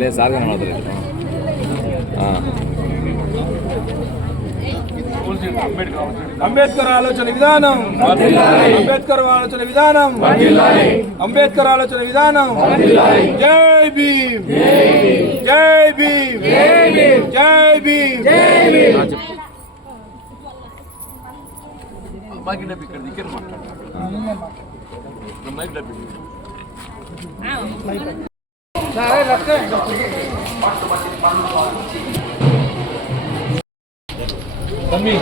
లేదు సార్ కనబడతలేదు. అంబేద్కర్ ఆలోచన విధానం, అంబేద్కర్ ఆలోచన విధానం, అంబేద్కర్ ఆలోచన విధానం. జై భీమ్, జై భీమ్, జై భీమ్. తమ్మి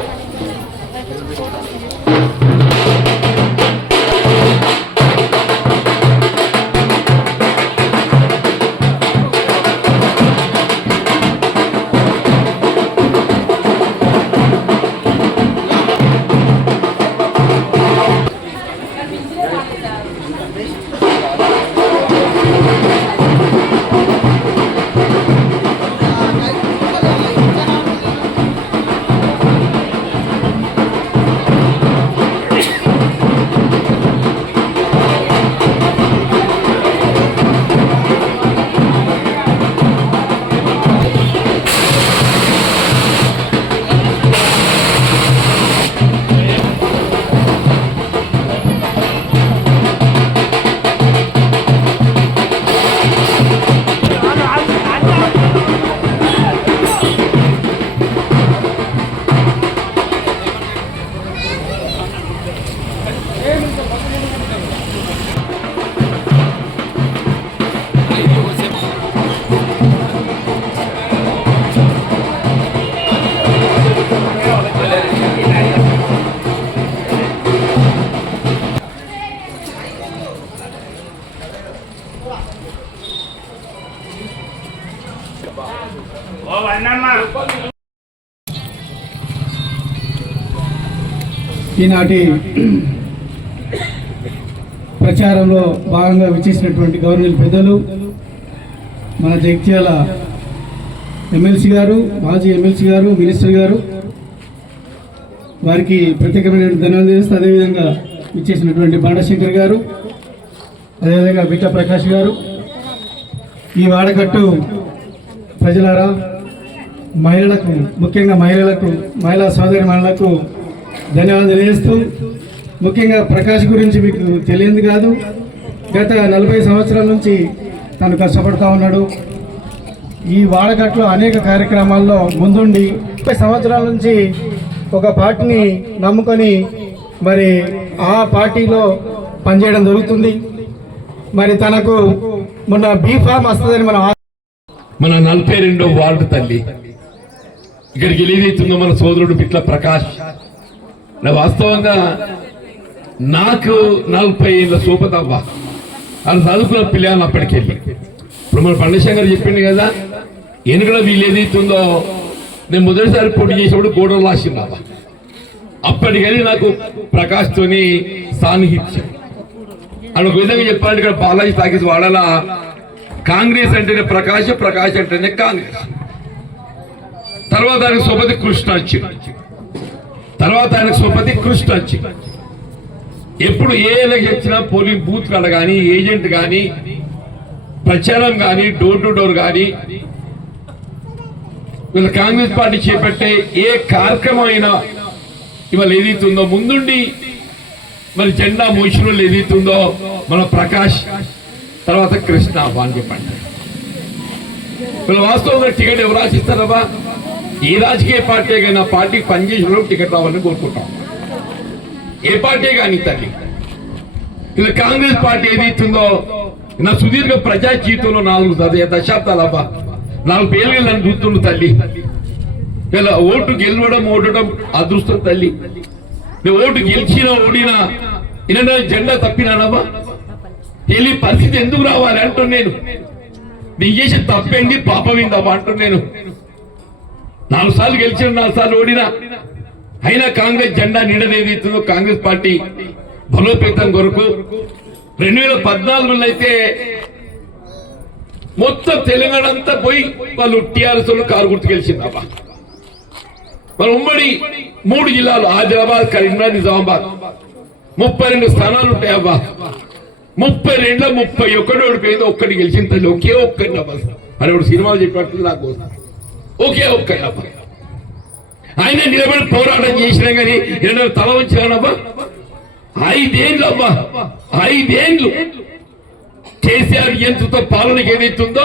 ఈనాటి ప్రచారంలో భాగంగా విచ్చేసినటువంటి గవర్నమెంట్ పెద్దలు, మన జగిత్యాల ఎమ్మెల్సీ గారు, మాజీ ఎమ్మెల్సీ గారు, మినిస్టర్ గారు, వారికి ప్రత్యేకమైన ధన్యవాదాలు చేస్తూ, అదేవిధంగా విచ్చేసినటువంటి బాండశంకర్ గారు, అదేవిధంగా బిట్ట ప్రకాష్ గారు, ఈ వాడకట్టు ప్రజలారా, మహిళలకు, ముఖ్యంగా మహిళా సోదరి మహిళలకు ధన్యవాదాలు చేస్తూ, ముఖ్యంగా ప్రకాష్ గురించి మీకు తెలియదు కాదు, గత 40 సంవత్సరాల నుంచి తను కష్టపడుతూ ఉన్నాడు. ఈ వాడకట్లో అనేక కార్యక్రమాల్లో ముందుండి 30 సంవత్సరాల నుంచి ఒక పార్టీని నమ్ముకొని మరి ఆ పార్టీలో పనిచేయడం జరుగుతుంది. మరి తనకు మొన్న బీఫామ్ వస్తుందని మన 42వ వార్డు తల్లి ఇక్కడికి వెళ్ళేదైతుందో మన సోదరుడు పిట్ల ప్రకాష్. వాస్తవంగా నాకు 40 ఏళ్ళ సూపతవ్వ అది చదువుకున్న పిల్లలు అప్పటికెళ్ళి. ఇప్పుడు మన పండశంకర్ చెప్పింది కదా, ఎన్నికల వీళ్ళు ఏదైతుందో నేను మొదటిసారి పోటీ చేసేప్పుడు గోడలు రాసిన్నావా. అప్పటికెళ్ళి నాకు ప్రకాష్తోని సాన్నిహిత్యం. అని ఒక విధంగా చెప్పాలంటే ఇక్కడ బాలాజీ తాకిసి వాడాలా, కాంగ్రెస్ అంటేనే ప్రకాష్, ప్రకాష్ అంటేనే కాంగ్రెస్. తర్వాత ఆయనకు సోపతి కృష్ణ వచ్చి ఎప్పుడు ఏ ఎలక్షన్ వచ్చినా పోలింగ్ బూత్ కాడ కానీ, ఏజెంట్ కానీ, ప్రచారం కానీ, డోర్ టు డోర్ కానీ, వీళ్ళ కాంగ్రెస్ పార్టీ చేపట్టే ఏ కార్యక్రమం అయినా ఇవాళ ఏదైతుందో ముందుండి మరి జెండా మోషన్ ఏదైతుందో మన ప్రకాష్, తర్వాత కృష్ణ అని చెప్పండి. వీళ్ళ వాస్తవంగా టికెట్ ఎవరు రాసిస్తారబ్బా? ఏ రాజకీయ పార్టీ అయినా పార్టీకి పనిచేసిన టికెట్ రావాలని కోరుకుంటాం. ఏ పార్టీ కానీ తల్లి. ఇలా కాంగ్రెస్ పార్టీ ఏదైతుందో నా సుదీర్ఘ ప్రజా జీవితంలో 4 దశాబ్దాలబ్బా, 4 ఏళ్ళు నన్ను చూస్తుండు తల్లి. ఇలా ఓటు గెలవడం, ఓడటం అదృష్టం తల్లి. నేను ఓటు గెలిచినా ఓడినా ఇలా జెండా తప్పినానబ్బా. వెళ్ళి పరిస్థితి ఎందుకు రావాలి అంటూ నేను చేసే తప్పేంటి, పాపమైందబ్బా అంటూ నేను 4 సార్లు గెలిచిన, 4 సార్లు ఓడినా అయినా కాంగ్రెస్ జెండా నీడని ఏదైతుందో కాంగ్రెస్ పార్టీ బలోపేతం కొరకు 2014లో అయితే మొత్తం తెలంగాణ అంతా పోయి వాళ్ళు టీఆర్ఎస్ వాళ్ళు కారు గుర్తు గెలిచిందమ్మా. వాళ్ళు ఉమ్మడి 3 జిల్లాలు ఆదిలాబాద్, కరీంనగర్, నిజామాబాద్ 32 స్థానాలు ఉంటాయబ్బా. 32లో 31 ఓడిపోయింది, ఒక్కటి గెలిచిన తల్లి ఒకే ఒక్కటి అబ్బా. అని ఇప్పుడు సినిమాలు చెప్పినట్టు నాకు ఒకే ఒక్కటి అబ్బా. ఆయన నిలబడి పోరాటం చేసినా కానీ ఏదైనా తల వంచానబ్బా. 5 ఏళ్ళు అబ్బా, 5 ఏళ్ళు కేసీఆర్ ఎంతో పాలనకి ఏదైతుందో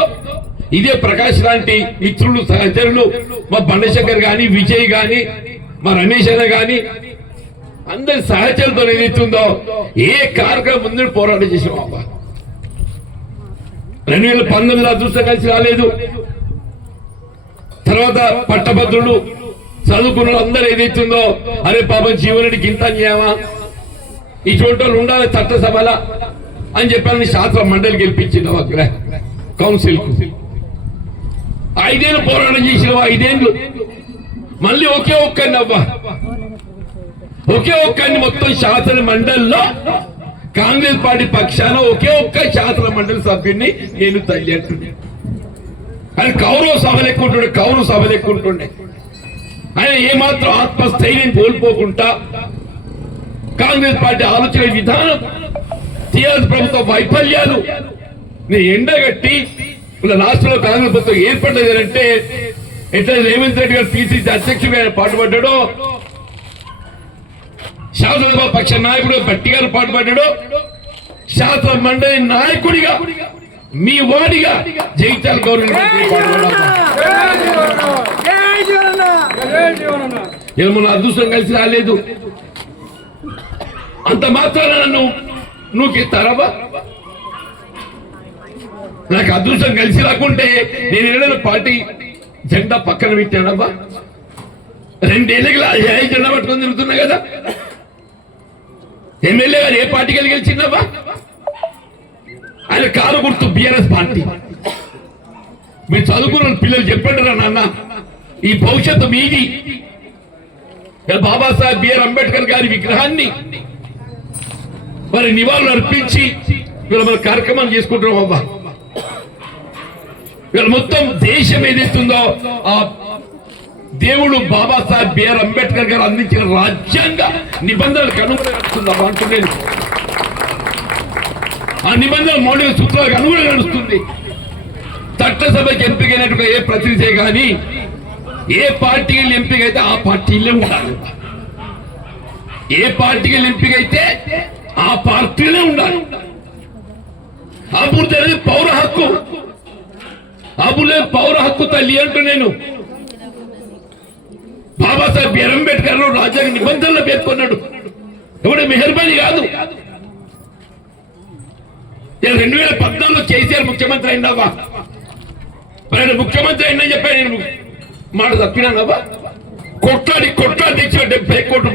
ఇదే ప్రకాష్ లాంటి మిత్రులు సహచరులు మా బండశంకర్ గాని, విజయ్ గాని, మా రమేష్ అన్న గాని అందరి సహచరులతో ఏదైతుందో ఏ కార్యక్రమం ముందు పోరాటం చేసాం అబ్బా. 2019 అదృష్టం కలిసి రాలేదు. తర్వాత పట్టభద్రులు చదువుకున్న అందరూ ఏదైతుందో అరే పాపం జీవనుడికి ఇంత అన్యాయమా, ఈ చోటలు ఉండాలి చట్టసభల అని చెప్పాలని శాస్త్ర మండలి గెలిపించింది అక్కడ కౌన్సిల్ కు. 5 ఏళ్ళు పోరాటం చేసిన 5 ఏళ్ళు మళ్ళీ ఒకే ఒక్కరిని అబ్బా, ఒకే ఒక్కరిని మొత్తం శాసన మండలిలో కాంగ్రెస్ పార్టీ పక్షాన ఒకే ఒక్క శాసన మండలి సభ్యుడిని నేను తల్లి అంటుండే. ఆయన కౌరవ సభలు ఎక్కుంటుండే, కౌరవ సభలు ఎక్కుంటుండే. ఆయన ఏమాత్రం ఆత్మస్థైర్యం కోల్పోకుండా కాంగ్రెస్ పార్టీ ఆలోచన విధానం, టీఆర్ఎస్ ప్రభుత్వ వైఫల్యాలు నేను ఎండగట్టి ఇలా రాష్ట్రంలో కాంగ్రెస్ ప్రభుత్వం ఏర్పడ్డది అంటే ఎట్లా రేవంత్ రెడ్డి గారు పిసిసి అధ్యక్షుడిగా పాటుపడ్డాడో, శాసనసభ పక్ష నాయకుడు భట్టి గారు పాటుపడ్డాడో, శాసన మండలి నాయకుడిగా మీ వాడిగా జగిత్యాల గవర్నమెంట్ మన అదృష్టం కలిసి రాలేదు. అంత మాత్రాన నన్ను నూకెత్తారబ్బా. నాకు అదృష్టం కలిసి రాకుంటే నేను ఏదైనా పార్టీ జెండా పక్కన పెట్టానబ్బా. 2 ఏళ్ళకి ఏ జెండా పట్టుకొని తిరుగుతున్నా కదా. ఎమ్మెల్యే గారు ఏ పార్టీకి గెలిచిందబ్బా? ఆయన కారు గుర్తు బిఆర్ఎస్ పార్టీ. మీరు చదువుకున్న పిల్లలు చెప్పండి రా నాన్న, ఈ భవిష్యత్తు మీది. బాబాసాహెబ్ బిఆర్ అంబేద్కర్ గారి విగ్రహాన్ని మరి నివాళులు అర్పించి వీళ్ళ మన కార్యక్రమాలు చేసుకుంటున్నాం అబ్బా. వీళ్ళ మొత్తం దేశం ఏదైతుందో ఆ దేవుడు బాబాసాహెబ్ బిఆర్ అంబేద్కర్ గారు అందించిన రాజ్యాంగ నిబంధనలకు అనుగుణంగా నడుస్తుందా అంటున్నాను. ఆ నిబంధనల మౌలిక సూత్రాలకు అనుగుణంగా నడుస్తుంది. చట్టసభకి ఎంపికైనట్టుగా ఏ ప్రతినిధి కానీ ఏ పార్టీకి ఎంపిక అయితే ఆ పార్టీలే ఉండాలి. ఏ పార్టీకి ఎంపిక అయితే ఆ పార్టీలే ఉండాలి. అభివృద్ధి అనేది పౌర హక్కు. అభివృద్ధి పౌర హక్కు తల్లి అంటూ నేను బాబాసాహెబ్ బిఆర్ అంబేద్కర్ రాజ్యాంగ నిబంధనలు పేర్కొన్నాడు. ఎవడే మెహర్బానీ కాదు. 2014లో కేసీఆర్ ముఖ్యమంత్రి అయినావా, మరి ముఖ్యమంత్రి అయినా చెప్పా నేను మాట తప్పినానవా? కొట్లాడి తెచ్చిన 70 కోట్లు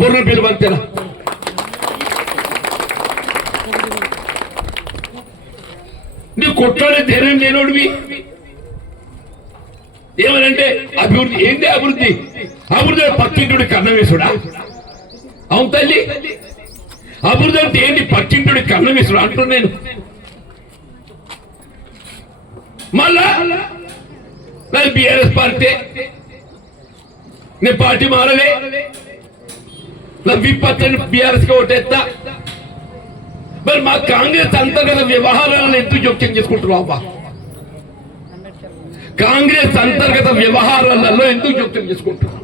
బొర్ర బిల్లు అంతేనా? నీవు కొట్లాడే ధైర్యం లేనోడివి. ఏమనంటే అభివృద్ధి ఏంటి? అభివృద్ధి పక్కింటుడి కన్నవేసుడా? అవును తల్లి, అభివృద్ధి అంటే ఏంటి? పక్కింటుడి కన్నవేసుడా అంటున్నా నేను. మళ్ళా బిఆర్ఎస్ పార్టీ, నేను పార్టీ మారలే, నా విపత్తని బిఆర్ఎస్ కి ఓటేస్తా. మరి మా కాంగ్రెస్ అంతర్గత వ్యవహారాలను ఎందుకు జోక్యం చేసుకుంటున్నావు అబ్బా? కాంగ్రెస్ అంతర్గత వ్యవహారాలలో ఎందుకు జోక్యం చేసుకుంటున్నావు?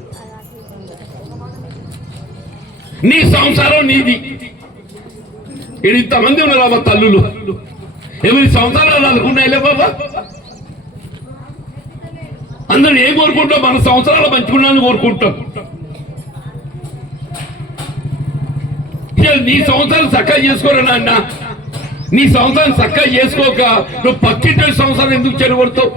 నీ సంసారం నీది. ఇంతమంది ఉన్నారు అబ్బా తల్లులు, ఎవరి సంసారాలు అనుకున్నాయిలే బాబా. అందరూ ఏం కోరుకుంటాం? మన సంవత్సరాలు పంచుకున్నాను కోరుకుంటాం. నీ సంవత్సరం చక్కగా చేసుకోరా నాన్న. నీ సంవత్సరం చక్కగా చేసుకోక నువ్వు పక్కింటి సంవత్సరం ఎందుకు చెడగొడతావు?